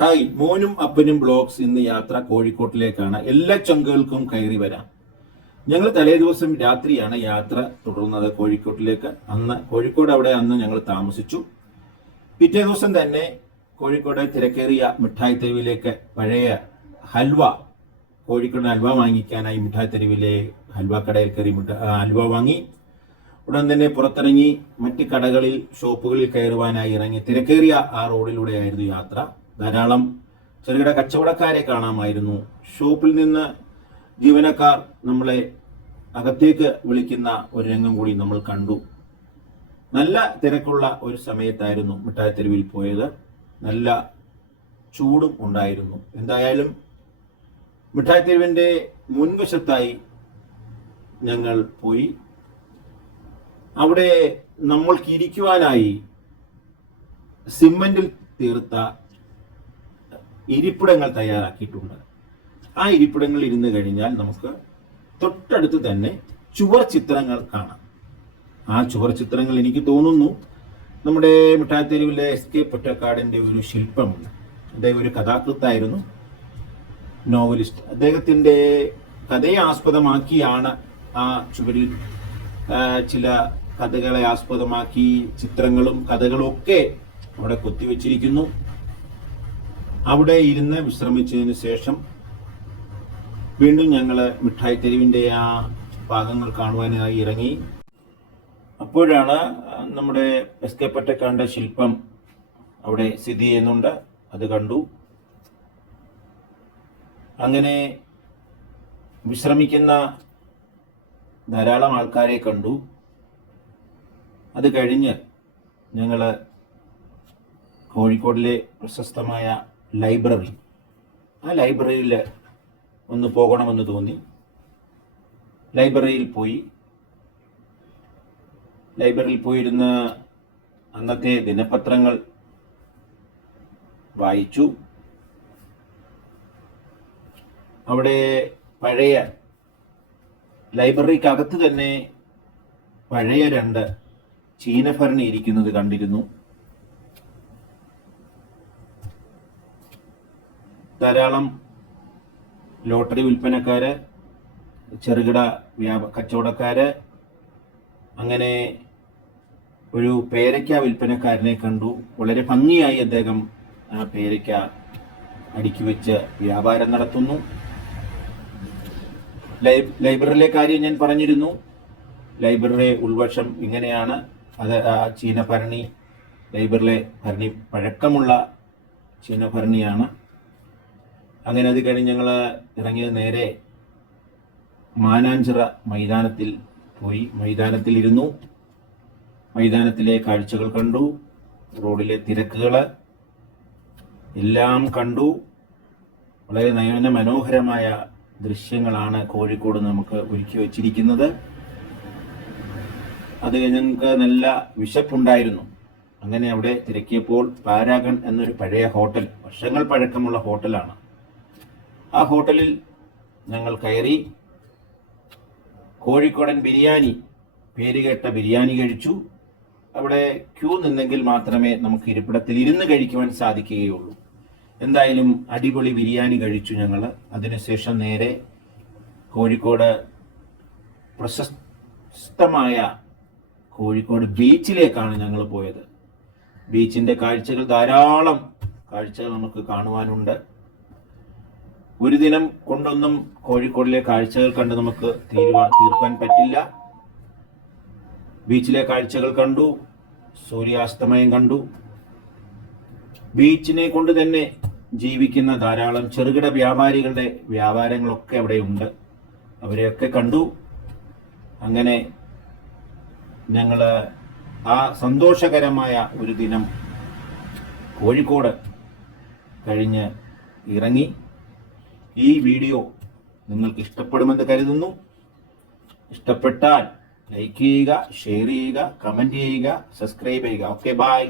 Hi, മോനും അപ്പനും blogs ഇന്ന് യാത്ര കോഴിക്കോട്ടിലേക്കാണ്. എല്ലാ ചങ്കുകൾക്കും കയറി വരാം. ഞങ്ങൾ തലേ ദിവസം രാത്രിയാണ് യാത്ര തുടർന്നത് കോഴിക്കോട്ടിലേക്ക്. അന്ന് ഞങ്ങൾ താമസിച്ചു. പിറ്റേ ദിവസം തന്നെ കോഴിക്കോട് തിരക്കേറിയ മിഠായി തെരുവിലേക്ക് പഴയ ഹൽവ, കോഴിക്കോട് ഹൽവ വാങ്ങിക്കാനായി മിഠായി തെരുവിലെ ഹൽവ കടയിൽ കയറി ഹൽവ വാങ്ങി. ഉടൻ തന്നെ പുറത്തിറങ്ങി മറ്റ് കടകളിൽ, ഷോപ്പുകളിൽ കയറുവാനായി ഇറങ്ങി. തിരക്കേറിയ ആ റോഡിലൂടെയായിരുന്നു യാത്ര. ധാരാളം ചെറുകിട കച്ചവടക്കാരെ കാണാമായിരുന്നു. ഷോപ്പിൽ നിന്ന് ജീവനക്കാർ നമ്മളെ അകത്തേക്ക് വിളിക്കുന്ന ഒരു രംഗം കൂടി നമ്മൾ കണ്ടു. നല്ല തിരക്കുള്ള ഒരു സമയത്തായിരുന്നു മിഠായി തെരുവിൽ പോയത്. നല്ല ചൂടും ഉണ്ടായിരുന്നു. എന്തായാലും മിഠായി തെരുവിൻ്റെ മുൻവശത്തായി ഞങ്ങൾ പോയി. അവിടെ നമ്മൾക്ക് ഇരിക്കുവാനായി സിമന്റിൽ തീർത്ത ഇരിപ്പിടങ്ങൾ തയ്യാറാക്കിയിട്ടുണ്ട്. ആ ഇരിപ്പിടങ്ങളിൽ ഇരുന്ന് കഴിഞ്ഞാൽ നമുക്ക് തൊട്ടടുത്ത് തന്നെ ചുവർ ചിത്രങ്ങൾ കാണാം. ആ ചുവർ ചിത്രങ്ങൾ എനിക്ക് തോന്നുന്നു നമ്മുടെ മിഠായി തെരുവിലെ SK പൊറ്റക്കാടിൻ്റെ ഒരു ശില്പമുണ്ട്. അദ്ദേഹം ഒരു കഥാകൃത്തായിരുന്നു, നോവലിസ്റ്റ്. അദ്ദേഹത്തിൻ്റെ കഥയെ ആസ്പദമാക്കിയാണ് ആ ചുവരിൽ ചില കഥകളെ ആസ്പദമാക്കി ചിത്രങ്ങളും കഥകളും ഒക്കെ അവിടെ കൊത്തിവെച്ചിരിക്കുന്നു. അവിടെ ഇരുന്ന് വിശ്രമിച്ചതിന് ശേഷം വീണ്ടും ഞങ്ങൾ മിഠായി തെരുവിൻ്റെ ആ ഭാഗങ്ങൾ കാണുവാനായി ഇറങ്ങി. അപ്പോഴാണ് നമ്മുടെ SK പൊറ്റക്കാടിൻ്റെ ശില്പം അവിടെ സ്ഥിതി ചെയ്യുന്നുണ്ട്. അത് കണ്ടു. അങ്ങനെ വിശ്രമിക്കുന്ന ധാരാളം ആൾക്കാരെ കണ്ടു. അത് കഴിഞ്ഞ് ഞങ്ങൾ കോഴിക്കോടിലെ പ്രശസ്തമായ ലൈബ്രറി, ആ ലൈബ്രറിയിൽ ഒന്ന് പോകണമെന്ന് തോന്നി. ലൈബ്രറിയിൽ പോയിരുന്ന് അന്നത്തെ ദിനപത്രങ്ങൾ വായിച്ചു. അവിടെ പഴയ ലൈബ്രറിക്കകത്ത് തന്നെ പഴയ 2 ചീനഭരണി ഇരിക്കുന്നത് കണ്ടിരുന്നു. ധാരാളം ലോട്ടറി വിൽപ്പനക്കാര്, ചെറുകിട കച്ചവടക്കാര്, അങ്ങനെ ഒരു പേരയ്ക്ക വിൽപ്പനക്കാരനെ കണ്ടു. വളരെ ഭംഗിയായി അദ്ദേഹം ആ പേരയ്ക്ക അടുക്കി വെച്ച് വ്യാപാരം നടത്തുന്നു. ലൈബ്രറിയിലെ കാര്യം ഞാൻ പറഞ്ഞിരുന്നു. ലൈബ്രറി ഉൾവശം ഇങ്ങനെയാണ്. അത് ആ ചീനഭരണി, ലൈബ്രറിയിലെ ഭരണി പഴക്കമുള്ള ചീനഭരണിയാണ്. അങ്ങനെ അത് കഴിഞ്ഞ് ഞങ്ങൾ ഇറങ്ങിയത് നേരെ മാനാഞ്ചിറ മൈതാനത്തിൽ പോയി. മൈതാനത്തിലിരുന്നു. മൈതാനത്തിലെ കാഴ്ചകൾ കണ്ടു. റോഡിലെ തിരക്കുകൾ എല്ലാം കണ്ടു. വളരെ നയന മനോഹരമായ ദൃശ്യങ്ങളാണ് കോഴിക്കോട് നമുക്ക് ഒരുക്കി വച്ചിരിക്കുന്നത്. അത് ഞങ്ങൾക്ക് നല്ല വിശപ്പുണ്ടായിരുന്നു. അങ്ങനെ അവിടെ തിരക്കിയപ്പോൾ പാരാഗൺ എന്നൊരു പഴയ ഹോട്ടൽ, വർഷങ്ങൾ പഴക്കമുള്ള ഹോട്ടലാണ്. ആ ഹോട്ടലിൽ ഞങ്ങൾ കയറി. കോഴിക്കോടൻ ബിരിയാണി, പേരുകേട്ട ബിരിയാണി കഴിച്ചു. അവിടെ ക്യൂ നിന്നെങ്കിൽ മാത്രമേ നമുക്ക് ഇരിപ്പിടത്തിൽ ഇരുന്ന് കഴിക്കുവാൻ സാധിക്കുകയുള്ളൂ. എന്തായാലും അടിപൊളി ബിരിയാണി കഴിച്ചു ഞങ്ങൾ. അതിനുശേഷം നേരെ കോഴിക്കോട് പ്രശസ്തമായ കോഴിക്കോട് ബീച്ചിലേക്കാണ് ഞങ്ങൾ പോയത്. ബീച്ചിൻ്റെ കാഴ്ചകൾ, ധാരാളം കാഴ്ചകൾ നമുക്ക് കാണുവാനുണ്ട്. ഒരു ദിനം കൊണ്ടൊന്നും കോഴിക്കോടിലെ കാഴ്ചകൾ കണ്ട് നമുക്ക് തീർക്കാൻ പറ്റില്ല. ബീച്ചിലെ കാഴ്ചകൾ കണ്ടു, സൂര്യാസ്തമയം കണ്ടു. ബീച്ചിനെ കൊണ്ട് തന്നെ ജീവിക്കുന്ന ധാരാളം ചെറുകിട വ്യാപാരികളുടെ വ്യാപാരങ്ങളൊക്കെ അവിടെ ഉണ്ട്. അവരെയൊക്കെ കണ്ടു. അങ്ങനെ ഞങ്ങൾ ആ സന്തോഷകരമായ ഒരു ദിനം കോഴിക്കോട് കഴിഞ്ഞ് ഇറങ്ങി. ഈ വീഡിയോ നിങ്ങൾക്ക് ഇഷ്ടപ്പെടുമെന്ന് കരുതുന്നു. ഇഷ്ടപ്പെട്ടാൽ ലൈക്ക് ചെയ്യുക, ഷെയർ ചെയ്യുക, കമൻറ്റ് ചെയ്യുക, സബ്സ്ക്രൈബ് ചെയ്യുക. Okay, by.